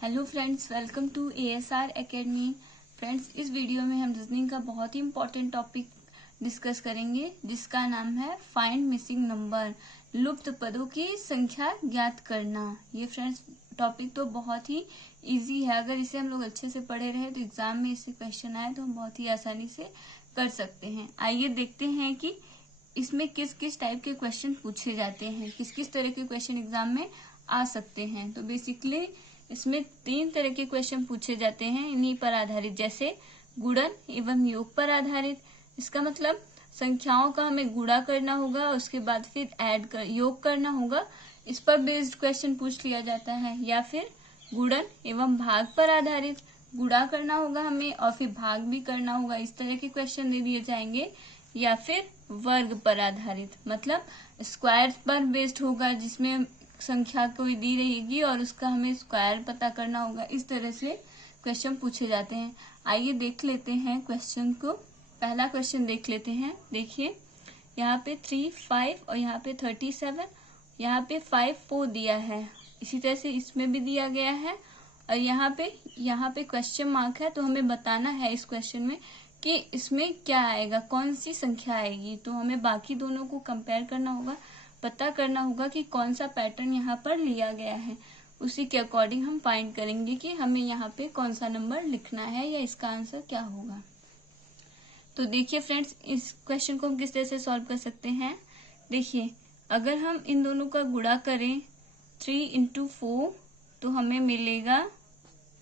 Hello friends, welcome to ASR academy. Friends, इस video में हम रीजनिंग का बहुत ही इम्पोर्टेंट टॉपिक डिस्कस करेंगे जिसका नाम है फाइंड मिसिंग नंबर, लुप्त पदों की संख्या ज्ञात करना। ये फ्रेंड्स टॉपिक तो बहुत ही इजी है। अगर इसे हम लोग अच्छे से पढ़े रहे तो एग्जाम में इससे क्वेश्चन आए तो हम बहुत ही आसानी से कर सकते हैं। आइए देखते हैं कि इसमें किस किस टाइप के क्वेश्चन पूछे जाते हैं, किस किस तरह के क्वेश्चन एग्जाम में आ सकते हैं। तो बेसिकली इसमें 3 तरह के क्वेश्चन पूछे जाते हैं इन्हीं पर आधारित, जैसे गुणन एवं योग पर आधारित। इसका मतलब संख्याओं का हमें गुणा करना होगा, उसके बाद फिर योग करना होगा, इस पर बेस्ड क्वेश्चन पूछ लिया जाता है। या फिर गुणन एवं भाग पर आधारित, गुणा करना होगा हमें और फिर भाग भी करना होगा, इस तरह के क्वेश्चन दे दिए जाएंगे। या फिर वर्ग पर आधारित, मतलब स्क्वायर पर बेस्ड होगा, जिसमें संख्या कोई दी रहेगी और उसका हमें स्क्वायर पता करना होगा। इस तरह से क्वेश्चन पूछे जाते हैं। आइए देख लेते हैं क्वेश्चन को। पहला क्वेश्चन देख लेते हैं। देखिए यहाँ पे 3, 5 और यहाँ पे 37, यहाँ पे 5, 4 दिया है। इसी तरह से इसमें भी दिया गया है और यहाँ पे क्वेश्चन मार्क है। तो हमें बताना है इस क्वेश्चन में कि इसमें क्या आएगा, कौन सी संख्या आएगी। तो हमें बाकी दोनों को कंपेयर करना होगा, पता करना होगा कि कौन सा पैटर्न यहाँ पर लिया गया है। उसी के अकॉर्डिंग हम फाइंड करेंगे कि हमें यहाँ पे कौन सा नंबर लिखना है या इसका आंसर क्या होगा। तो देखिए फ्रेंड्स, इस क्वेश्चन को हम किस तरह से सॉल्व कर सकते हैं। देखिए, अगर हम इन दोनों का गुणा करें 3 × 4 तो हमें मिलेगा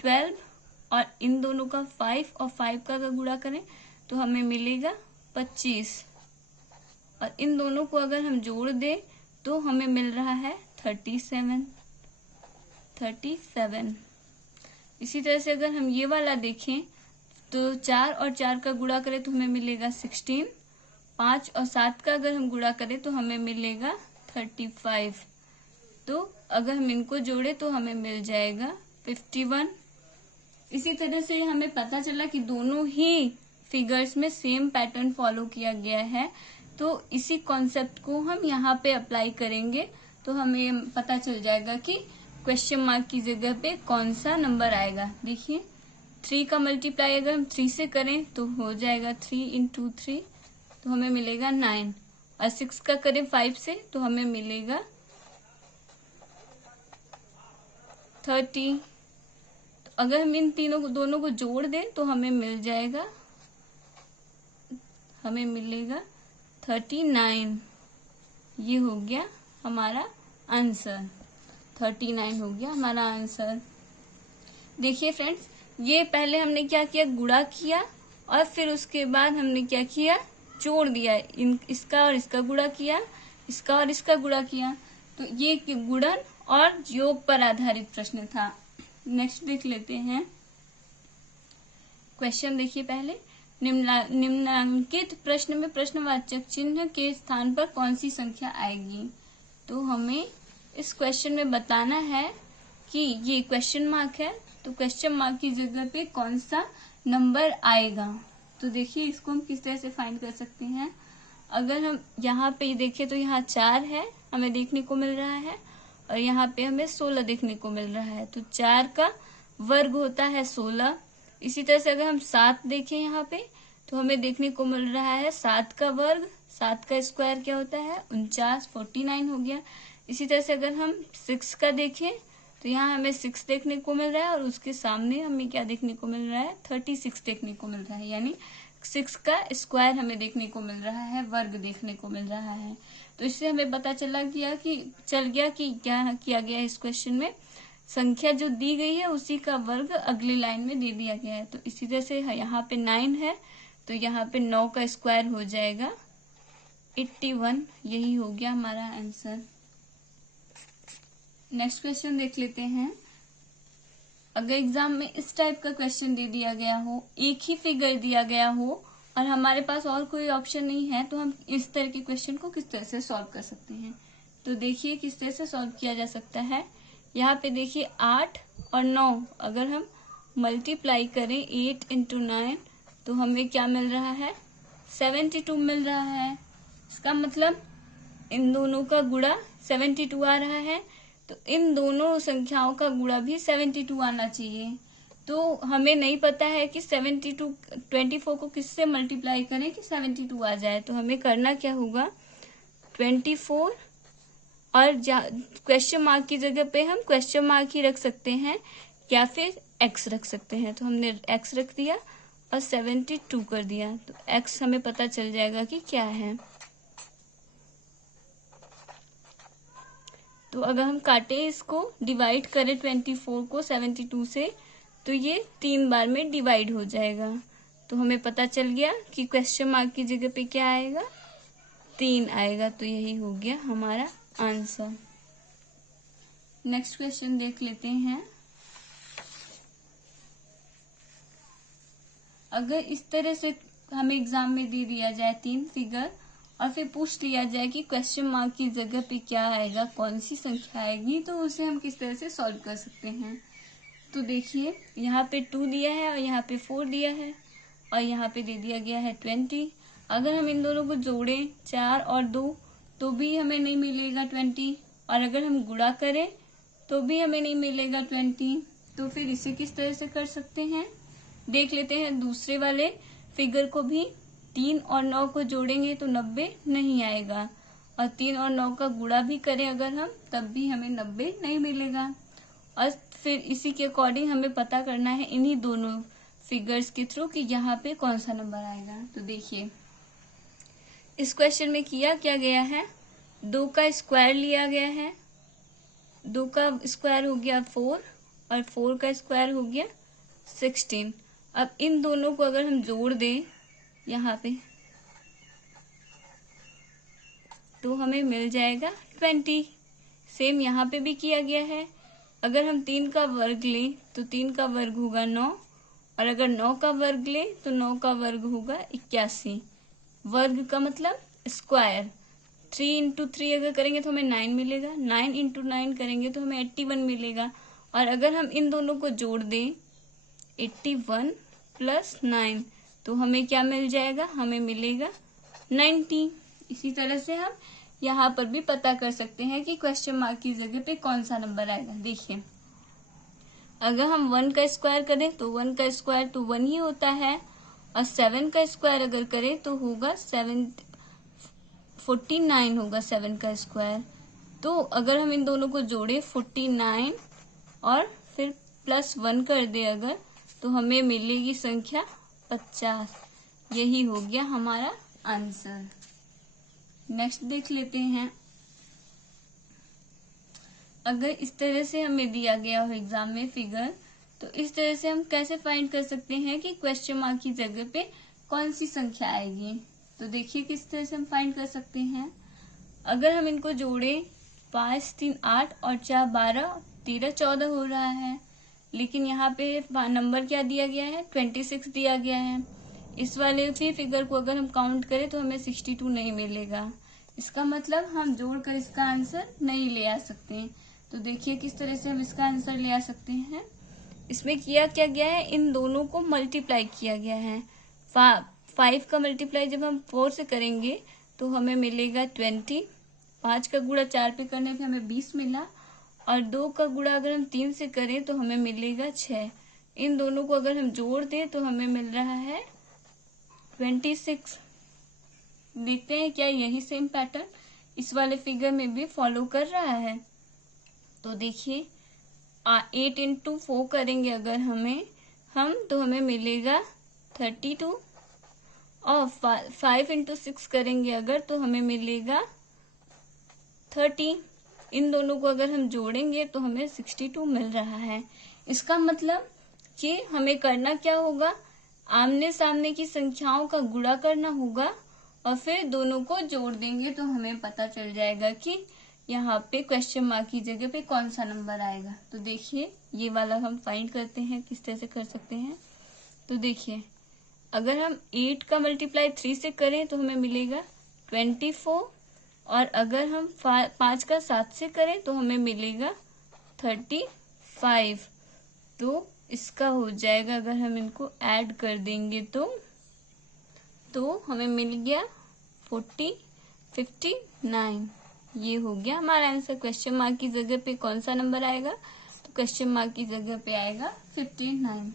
12, और इन दोनों का 5 और 5 का अगर गुणा करें तो हमें मिलेगा 25, और इन दोनों को अगर हम जोड़ दें तो हमें मिल रहा है 37। इसी तरह से अगर हम ये वाला देखें तो 4 और 4 का गुणा करें तो हमें मिलेगा 16, 5 और 7 का अगर हम गुणा करें तो हमें मिलेगा 35। तो अगर हम इनको जोड़े तो हमें मिल जाएगा 51। इसी तरह से हमें पता चला कि दोनों ही फिगर्स में सेम पैटर्न फॉलो किया गया है। तो इसी कॉन्सेप्ट को हम यहाँ पे अप्लाई करेंगे तो हमें पता चल जाएगा कि क्वेश्चन मार्क की जगह पे कौन सा नंबर आएगा। देखिए 3 का मल्टीप्लाई अगर हम 3 से करें तो हो जाएगा 3 × 3, तो हमें मिलेगा 9, और 6 का करें 5 से तो हमें मिलेगा 30। तो अगर हम इन दोनों को जोड़ दें तो हमें मिलेगा 39। ये हो गया हमारा आंसर, 39 हो गया हमारा आंसर। देखिए फ्रेंड्स, ये पहले हमने क्या किया, गुणा किया, और फिर उसके बाद हमने क्या किया, जोड़ दिया। इसका और इसका गुणा किया, इसका और इसका गुणा किया। तो ये गुणन और योग पर आधारित प्रश्न था। नेक्स्ट देख लेते हैं क्वेश्चन। देखिए पहले, निम्नांकित प्रश्न में प्रश्नवाचक चिन्ह के स्थान पर कौन सी संख्या आएगी। तो हमें इस क्वेश्चन में बताना है कि ये क्वेश्चन मार्क है, तो क्वेश्चन मार्क की जगह पे कौन सा नंबर आएगा। तो देखिए इसको हम किस तरह से फाइंड कर सकते हैं। अगर हम यहाँ पे देखें तो यहाँ 4 है हमें देखने को मिल रहा है, और यहाँ पे हमें 16 देखने को मिल रहा है। तो 4 का वर्ग होता है 16। इसी तरह से अगर हम 7 देखें यहाँ पे तो हमें देखने को मिल रहा है 7 का वर्ग, 7 का स्क्वायर क्या होता है 49, 49 हो गया। इसी तरह से अगर हम 6 का देखें तो यहाँ हमें 6 देखने को मिल रहा है, और उसके सामने हमें क्या देखने को मिल रहा है 36 देखने को मिल रहा है, यानी 6 का स्क्वायर हमें देखने को मिल रहा है, वर्ग देखने को मिल रहा है। तो इससे हमें पता चल गया कि क्या किया गया है इस क्वेश्चन में, संख्या जो दी गई है उसी का वर्ग अगली लाइन में दे दिया गया है। तो इसी तरह से यहाँ पे 9 है तो यहाँ पे 9 का स्क्वायर हो जाएगा 81। यही हो गया हमारा आंसर। नेक्स्ट क्वेश्चन देख लेते हैं। अगर एग्जाम में इस टाइप का क्वेश्चन दे दिया गया हो, एक ही फिगर दिया गया हो और हमारे पास और कोई ऑप्शन नहीं है, तो हम इस तरह के क्वेश्चन को किस तरह से सॉल्व कर सकते हैं। तो देखिए किस तरह से सॉल्व किया जा सकता है। यहाँ पे देखिए 8 और 9 अगर हम मल्टीप्लाई करें 8 × 9 तो हमें क्या मिल रहा है 72 मिल रहा है। इसका मतलब इन दोनों का गुणा 72 आ रहा है। तो इन दोनों संख्याओं का गुणा भी 72 आना चाहिए। तो हमें नहीं पता है कि 24 को किससे मल्टीप्लाई करें कि 72 आ जाए। तो हमें करना क्या होगा, 24 और क्वेश्चन मार्क की जगह पे हम क्वेश्चन मार्क ही रख सकते हैं या फिर एक्स रख सकते हैं। तो हमने एक्स रख दिया और 72 कर दिया, तो एक्स हमें पता चल जाएगा कि क्या है। तो अगर हम काटें इसको, डिवाइड करें 24 को 72 से, तो ये 3 बार में डिवाइड हो जाएगा। तो हमें पता चल गया कि क्वेश्चन मार्क की जगह पे क्या आएगा, 3 आएगा। तो यही हो गया हमारा आंसर। नेक्स्ट क्वेश्चन देख लेते हैं। अगर इस तरह से हमें एग्जाम में दे दिया जाए 3 फिगर और फिर पूछ लिया जाए कि क्वेश्चन मार्क की जगह पे क्या आएगा, कौन सी संख्या आएगी, तो उसे हम किस तरह से सॉल्व कर सकते हैं। तो देखिए, यहाँ पे 2 दिया है और यहाँ पे 4 दिया है और यहाँ पे दे दिया गया है 20। अगर हम इन दोनों को जोड़ें 4 और 2 तो भी हमें नहीं मिलेगा 20, और अगर हम गुणा करें तो भी हमें नहीं मिलेगा 20। तो फिर इसे किस तरह से कर सकते हैं, देख लेते हैं दूसरे वाले फिगर को भी। 3 और 9 को जोड़ेंगे तो 90 नहीं आएगा, और 3 और 9 का गुणा भी करें अगर हम, तब भी हमें 90 नहीं मिलेगा। और फिर इसी के अकॉर्डिंग हमें पता करना है इन्हीं दोनों फिगर्स के थ्रू कि यहाँ पे कौन सा नंबर आएगा। तो देखिए, इस क्वेश्चन में किया क्या गया है, 2 का स्क्वायर लिया गया है। 2 का स्क्वायर हो गया 4 और 4 का स्क्वायर हो गया 16। अब इन दोनों को अगर हम जोड़ दें यहाँ पे, तो हमें मिल जाएगा 20। सेम यहाँ पे भी किया गया है। अगर हम 3 का वर्ग लें तो 3 का वर्ग होगा 9, और अगर 9 का वर्ग लें तो 9 का वर्ग होगा 81। वर्ग का मतलब स्क्वायर। 3 इंटू 3 अगर करेंगे तो हमें 9 मिलेगा, 9 इंटू 9 करेंगे तो हमें 81 मिलेगा। और अगर हम इन दोनों को जोड़ दें 81 प्लस 9, तो हमें क्या मिल जाएगा, हमें मिलेगा 90। इसी तरह से हम यहाँ पर भी पता कर सकते हैं कि क्वेश्चन मार्क की जगह पे कौन सा नंबर आएगा। देखिए, अगर हम 1 का स्क्वायर करें तो 1 का स्क्वायर तो 1 ही होता है, और 7 का स्क्वायर अगर करें तो होगा 49 होगा 7 का स्क्वायर। तो अगर हम इन दोनों को जोड़े 49 और फिर प्लस 1 कर दे अगर, तो हमें मिलेगी संख्या 50। यही हो गया हमारा आंसर। नेक्स्ट देख लेते हैं। अगर इस तरह से हमें दिया गया हो एग्जाम में फिगर, तो इस तरह से हम कैसे फाइंड कर सकते हैं कि क्वेश्चन मार्क की जगह पे कौन सी संख्या आएगी। तो देखिए किस तरह से हम फाइंड कर सकते हैं। अगर हम इनको जोड़े 5 3 8 और 4 12 13 14 हो रहा है, लेकिन यहाँ पे नंबर क्या दिया गया है, 26 दिया गया है। इस वाले भी फिगर को अगर हम काउंट करें तो हमें 62 नहीं मिलेगा। इसका मतलब हम जोड़कर इसका आंसर नहीं ले आ सकते। तो देखिए किस तरह से हम इसका आंसर ले आ सकते हैं। इसमें किया क्या गया है, इन दोनों को मल्टीप्लाई किया गया है। 5 का मल्टीप्लाई जब हम 4 से करेंगे तो हमें मिलेगा 20। 5 का गुणा 4 पे करने पे हमें 20 मिला, और 2 का गुणा अगर हम 3 से करें तो हमें मिलेगा 6। इन दोनों को अगर हम जोड़ दें तो हमें मिल रहा है 26। देखते हैं क्या यही सेम पैटर्न इस वाले फिगर में भी फॉलो कर रहा है। तो देखिए, 8 इंटू 4 करेंगे अगर हम तो हमें मिलेगा 32, और 5 इंटू 6 करेंगे अगर तो हमें मिलेगा 30। इन दोनों को अगर हम जोड़ेंगे तो हमें 62 मिल रहा है। इसका मतलब कि हमें करना क्या होगा, आमने सामने की संख्याओं का गुणा करना होगा और फिर दोनों को जोड़ देंगे तो हमें पता चल जाएगा कि यहाँ पे क्वेश्चन मार्क की जगह पे कौन सा नंबर आएगा। तो देखिए, ये वाला हम फाइंड करते हैं किस तरह से कर सकते हैं। तो देखिए, अगर हम 8 का मल्टीप्लाई 3 से करें तो हमें मिलेगा 24, और अगर हम 5 का 7 से करें तो हमें मिलेगा 35। तो इसका हो जाएगा, अगर हम इनको ऐड कर देंगे तो हमें मिल गया 59। ये हो गया हमारा आंसर। क्वेश्चन मार्क की जगह पे कौन सा नंबर आएगा? तो क्वेश्चन मार्क की जगह पे आएगा 59।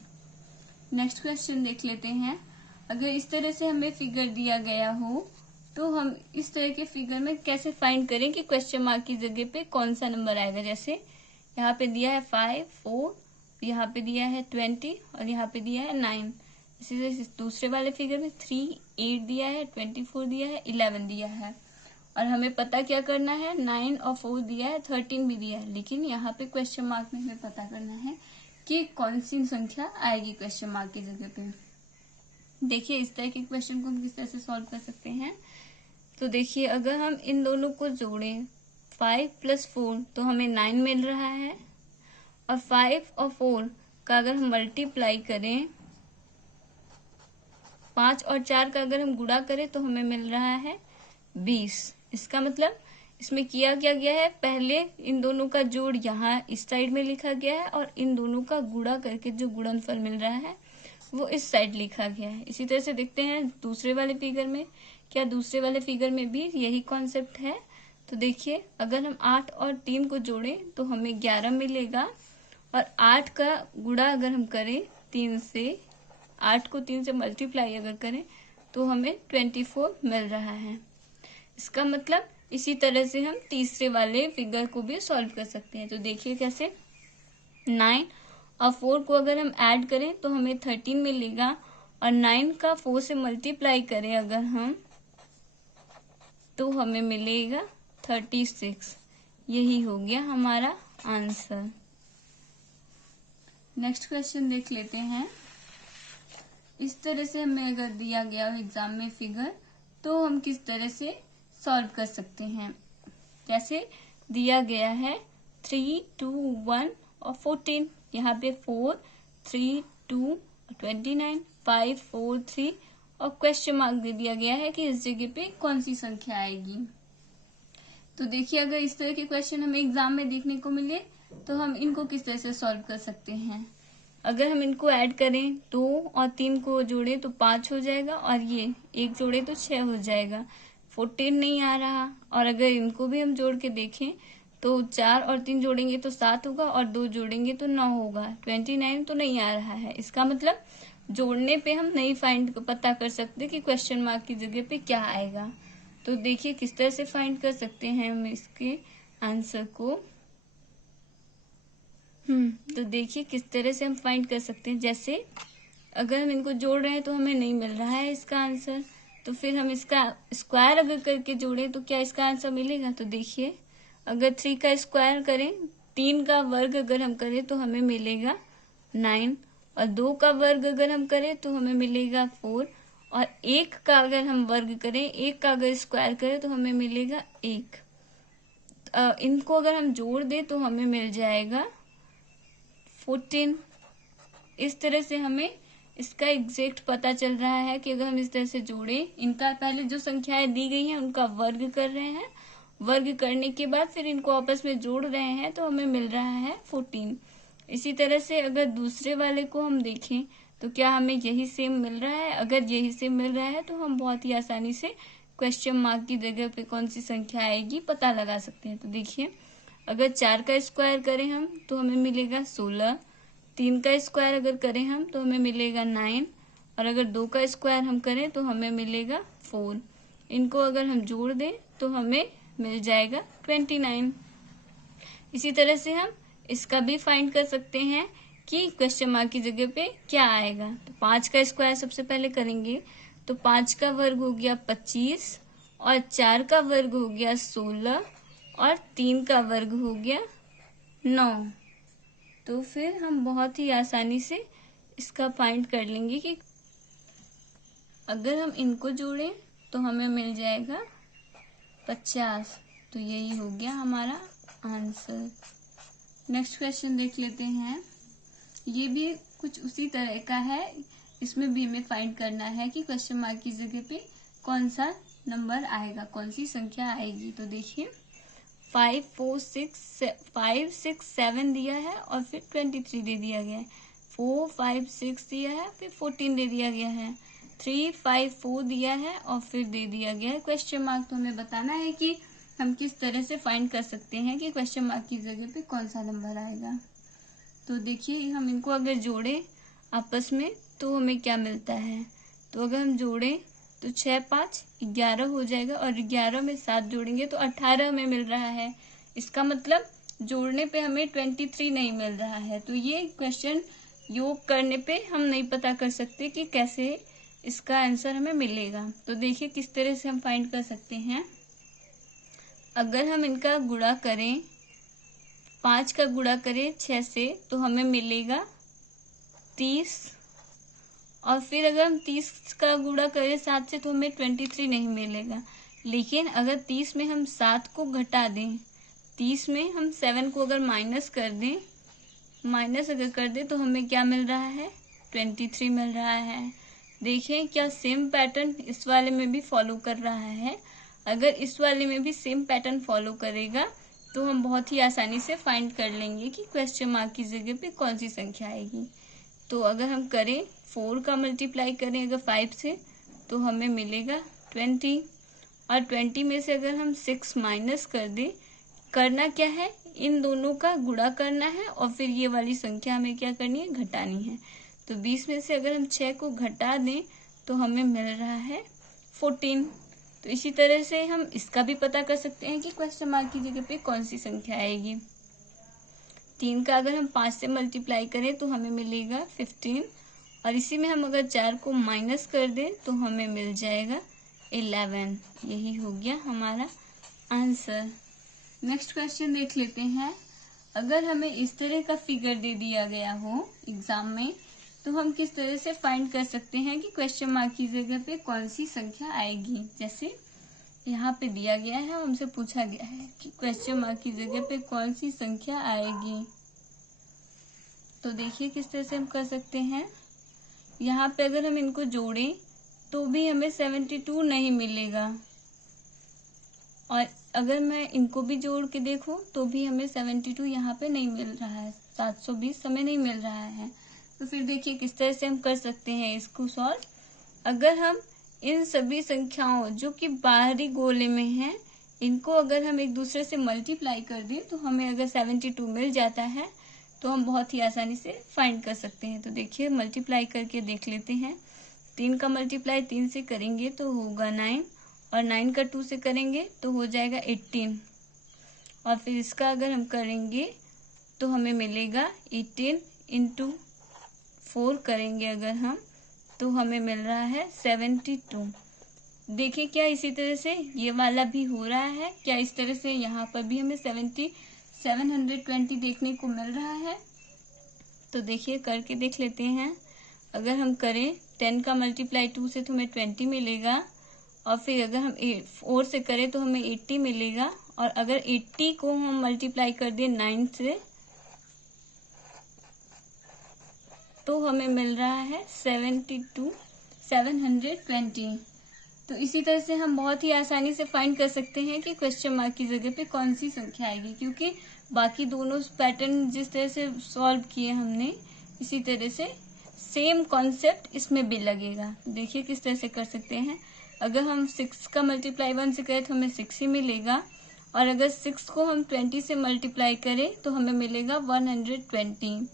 नेक्स्ट क्वेश्चन देख लेते हैं। अगर इस तरह से हमें फिगर दिया गया हो तो हम इस तरह के फिगर में कैसे फाइंड करें कि क्वेश्चन मार्क की जगह पे कौन सा नंबर आएगा। जैसे यहाँ पे दिया है 5, 4, यहाँ पे दिया है 20 और यहाँ पे दिया है 9। इसी तरह दूसरे वाले फिगर में 3, 8 दिया है, 24 दिया है, 11 दिया है। और हमें पता क्या करना है, 9 और 4 दिया है, 13 भी दिया है। लेकिन यहाँ पे क्वेश्चन मार्क में हमें पता करना है कि कौन सी संख्या आएगी क्वेश्चन मार्क की जगह पे। देखिए इस तरह के क्वेश्चन को हम किस तरह से सॉल्व कर सकते हैं। तो देखिए अगर हम इन दोनों को जोड़ें 5 + 4 तो हमें 9 मिल रहा है। और 5 और 4 का अगर हम मल्टीप्लाई करें, 5 और 4 का अगर हम गुणा करें तो हमें मिल रहा है 20। इसका मतलब इसमें किया क्या गया है, पहले इन दोनों का जोड़ यहाँ इस साइड में लिखा गया है और इन दोनों का गुणा करके जो गुणनफल मिल रहा है वो इस साइड लिखा गया है। इसी तरह से देखते हैं दूसरे वाले फिगर में, क्या दूसरे वाले फिगर में भी यही कॉन्सेप्ट है। तो देखिए अगर हम 8 और 3 को जोड़ें तो हमें 11 मिलेगा। और 8 का गुणा अगर हम करें 3 से, 8 को 3 से मल्टीप्लाई अगर करें तो हमें 24 मिल रहा है। इसका मतलब इसी तरह से हम तीसरे वाले फिगर को भी सॉल्व कर सकते हैं। तो देखिए कैसे, 9 और 4 को अगर हम ऐड करें तो हमें 13 मिलेगा। और 9 का 4 से मल्टीप्लाई करें अगर हम तो हमें मिलेगा 36। यही हो गया हमारा आंसर। नेक्स्ट क्वेश्चन देख लेते हैं। इस तरह से हमें अगर दिया गया हो एग्जाम में फिगर तो हम किस तरह से सॉल्व कर सकते हैं। जैसे दिया गया है 3, 2, 1 और 14। यहाँ पे 4, 3, 2, 29, 5, 4, 3 और क्वेश्चन मार्क दे दिया गया है कि इस जगह पे कौन सी संख्या आएगी। तो देखिए अगर इस तरह के क्वेश्चन हमें एग्जाम में देखने को मिले तो हम इनको किस तरह से सॉल्व कर सकते हैं। अगर हम इनको ऐड करें 2 और 3 को जोड़े तो 5 हो जाएगा और ये 1 जोड़े तो 6 हो जाएगा। 14 नहीं आ रहा। और अगर इनको भी हम जोड़ के देखें तो 4 और 3 जोड़ेंगे तो 7 होगा और 2 जोड़ेंगे तो 9 होगा। 29 तो नहीं आ रहा है। इसका मतलब जोड़ने पे हम नहीं पता कर सकते कि क्वेश्चन मार्क की जगह पे क्या आएगा। तो देखिए किस तरह से फाइंड कर सकते हैं हम इसके आंसर को। तो देखिए किस तरह से हम फाइंड कर सकते हैं। जैसे अगर हम इनको जोड़ रहे हैं तो हमें नहीं मिल रहा है इसका आंसर, तो फिर हम इसका स्क्वायर अगर करके जोड़ें तो क्या इसका आंसर मिलेगा। तो देखिए अगर 3 का स्क्वायर करें, 3 का वर्ग अगर हम करें तो हमें मिलेगा 9। और 2 का वर्ग अगर हम करें तो हमें मिलेगा 4। और 1 का अगर हम वर्ग करें, 1 का अगर स्क्वायर करें तो हमें मिलेगा 1। इनको अगर हम जोड़ दें तो हमें मिल जाएगा 14। इस तरह से हमें इसका एग्जैक्ट पता चल रहा है कि अगर हम इस तरह से जोड़ें, इनका पहले जो संख्याएं दी गई हैं उनका वर्ग कर रहे हैं, वर्ग करने के बाद फिर इनको आपस में जोड़ रहे हैं तो हमें मिल रहा है 14। इसी तरह से अगर दूसरे वाले को हम देखें तो क्या हमें यही सेम मिल रहा है। अगर यही सेम मिल रहा है तो हम बहुत ही आसानी से क्वेश्चन मार्क की जगह पे कौन सी संख्या आएगी पता लगा सकते हैं। तो देखिए अगर 4 का स्क्वायर करें हम तो हमें मिलेगा 16। 3 का स्क्वायर अगर करें हम तो हमें मिलेगा 9। और अगर 2 का स्क्वायर हम करें तो हमें मिलेगा 4। इनको अगर हम जोड़ दें तो हमें मिल जाएगा 29। इसी तरह से हम इसका भी फाइंड कर सकते हैं कि क्वेश्चन मार्क की जगह पे क्या आएगा। तो 5 का स्क्वायर सबसे पहले करेंगे तो 5 का वर्ग हो गया 25 और 4 का वर्ग हो गया 16 और 3 का वर्ग हो गया 9। तो फिर हम बहुत ही आसानी से इसका फाइंड कर लेंगे कि अगर हम इनको जोड़ें तो हमें मिल जाएगा 50। तो यही हो गया हमारा आंसर। नेक्स्ट क्वेश्चन देख लेते हैं। ये भी कुछ उसी तरह का है। इसमें भी हमें फाइंड करना है कि क्वेश्चन मार्क की जगह पे कौन सा नंबर आएगा, कौन सी संख्या आएगी। तो देखिए 5, 4, 6, 7 दिया है और फिर 23 दे दिया गया है। 4, 5, 6 दिया है, फिर 14 दे दिया गया है। 3, 5, 4 दिया है और फिर दे दिया गया है क्वेश्चन मार्क। तो हमें बताना है कि हम किस तरह से फाइंड कर सकते हैं कि क्वेश्चन मार्क की जगह पे कौन सा नंबर आएगा। तो देखिए हम इनको अगर जोड़ें आपस में तो हमें क्या मिलता है। तो अगर हम जोड़ें तो 6 5 11 हो जाएगा और 11 में 7 जोड़ेंगे तो 18 हमें मिल रहा है। इसका मतलब जोड़ने पे हमें 23 नहीं मिल रहा है। तो ये क्वेश्चन योग करने पे हम नहीं पता कर सकते कि कैसे इसका आंसर हमें मिलेगा। तो देखिए किस तरह से हम फाइंड कर सकते हैं। अगर हम इनका गुणा करें, 5 का गुणा करें 6 से तो हमें मिलेगा 30, और फिर अगर हम 30 का गुणा करें 7 से तो हमें 23 नहीं मिलेगा। लेकिन अगर 30 में हम 7 को घटा दें, 30 में हम 7 को अगर माइनस कर दें, तो हमें क्या मिल रहा है, 23 मिल रहा है। देखें क्या सेम पैटर्न इस वाले में भी फॉलो कर रहा है। अगर इस वाले में भी सेम पैटर्न फॉलो करेगा तो हम बहुत ही आसानी से फाइंड कर लेंगे कि क्वेश्चन मार्क की जगह पे कौन सी संख्या आएगी। तो अगर हम करें 4 का मल्टीप्लाई करें अगर 5 से तो हमें मिलेगा 20, और 20 में से अगर हम 6 माइनस कर दें, करना क्या है, इन दोनों का गुणा करना है और फिर ये वाली संख्या हमें क्या करनी है, घटानी है। तो 20 में से अगर हम 6 को घटा दें तो हमें मिल रहा है 14। तो इसी तरह से हम इसका भी पता कर सकते हैं कि क्वेश्चन मार्क की जगह पे कौन सी संख्या आएगी। 3 का अगर हम 5 से मल्टीप्लाई करें तो हमें मिलेगा 15, और इसी में हम अगर 4 को माइनस कर दें तो हमें मिल जाएगा 11। यही हो गया हमारा आंसर। नेक्स्ट क्वेश्चन देख लेते हैं। अगर हमें इस तरह का फिगर दे दिया गया हो एग्जाम में तो हम किस तरह से फाइंड कर सकते हैं कि क्वेश्चन मार्क की जगह पे कौन सी संख्या आएगी। जैसे यहाँ पे दिया गया है, हमसे पूछा गया है कि क्वेश्चन मार्क की जगह पे कौन सी संख्या आएगी। तो देखिए किस तरह से हम कर सकते हैं। यहाँ पे अगर हम इनको जोड़ें तो भी हमें 72 नहीं मिलेगा, और अगर मैं इनको भी जोड़ के देखूं तो भी हमें 72 यहाँ पे नहीं मिल रहा है, 720 हमें नहीं मिल रहा है। तो फिर देखिए किस तरह से हम कर सकते हैं इसको सॉल्व। अगर हम इन सभी संख्याओं जो कि बाहरी गोले में हैं, इनको अगर हम एक दूसरे से मल्टीप्लाई कर दें तो हमें अगर 72 मिल जाता है तो हम बहुत ही आसानी से फाइंड कर सकते हैं। तो देखिए मल्टीप्लाई करके देख लेते हैं। 3 का मल्टीप्लाई 3 से करेंगे तो होगा 9, और 9 का 2 से करेंगे तो हो जाएगा 18, और फिर इसका अगर हम करेंगे तो हमें मिलेगा 18 इंटू 4 करेंगे अगर हम तो हमें मिल रहा है 72। देखिए क्या इसी तरह से ये वाला भी हो रहा है, क्या इस तरह से यहाँ पर भी हमें 720 देखने को मिल रहा है। तो देखिए करके देख लेते हैं। अगर हम करें 10 का मल्टीप्लाई 2 से तो हमें 20 मिलेगा, और फिर अगर हम 4 से करें तो हमें 80 मिलेगा, और अगर 80 को हम मल्टीप्लाई कर दें 9 से तो हमें मिल रहा है 720। तो इसी तरह से हम बहुत ही आसानी से फाइंड कर सकते हैं कि क्वेश्चन मार्क की जगह पे कौन सी संख्या आएगी, क्योंकि बाकी दोनों पैटर्न जिस तरह से सॉल्व किए हमने इसी तरह से सेम कॉन्सेप्ट इसमें भी लगेगा। देखिए किस तरह से कर सकते हैं। अगर हम 6 का मल्टीप्लाई 1 से करें तो हमें 6 ही मिलेगा, और अगर 6 को हम 20 से मल्टीप्लाई करें तो हमें मिलेगा 120,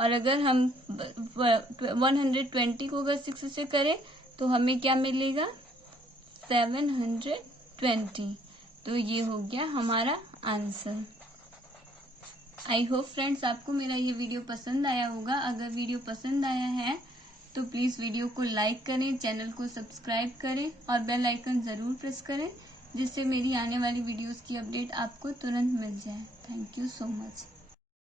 और अगर हम 120 को अगर 6 से करें तो हमें क्या मिलेगा, 720। तो ये हो गया हमारा आंसर। आई होप फ्रेंड्स आपको मेरा ये वीडियो पसंद आया होगा। अगर वीडियो पसंद आया है तो प्लीज़ वीडियो को लाइक करें, चैनल को सब्सक्राइब करें और बेल आइकन ज़रूर प्रेस करें, जिससे मेरी आने वाली वीडियोस की अपडेट आपको तुरंत मिल जाए। Thank you so much.